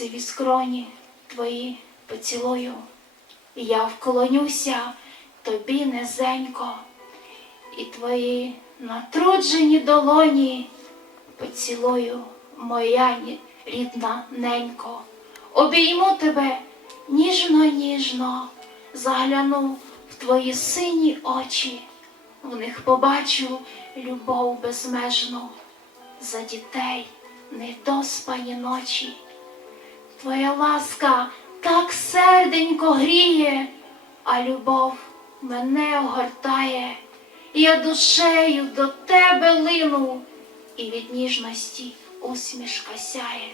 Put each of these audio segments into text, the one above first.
сиві скроні твої поцілую. Я вклонюся тобі низенько, і твої натруджені долоні поцілую, моя рідна ненько. Обійму тебе ніжно, ніжно, загляну в твої сині очі, в них побачу любов безмежну за дітей недоспані ночі. Твоя ласка так серденько гріє, а любов мене огортає. Я душею до тебе лину, і від ніжності усмішка сяє.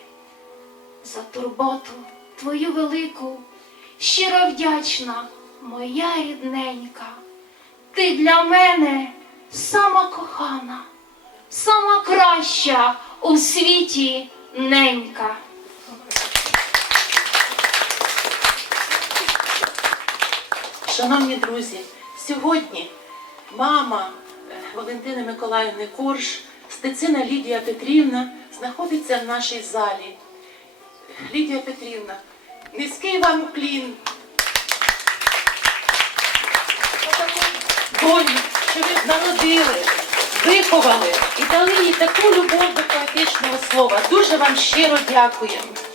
За турботу твою велику, щиро вдячна, моя рідненька. Ти для мене сама кохана, сама краща у світі ненька. Шановні друзі, сьогодні мама е, Валентини Миколаївни Корж, стецина Лідія Петрівна знаходиться в нашій залі. Лідія Петрівна, низький вам уклін. За що ви народили, виховали і дали їй таку любов до поетичного слова. Дуже вам щиро дякуємо.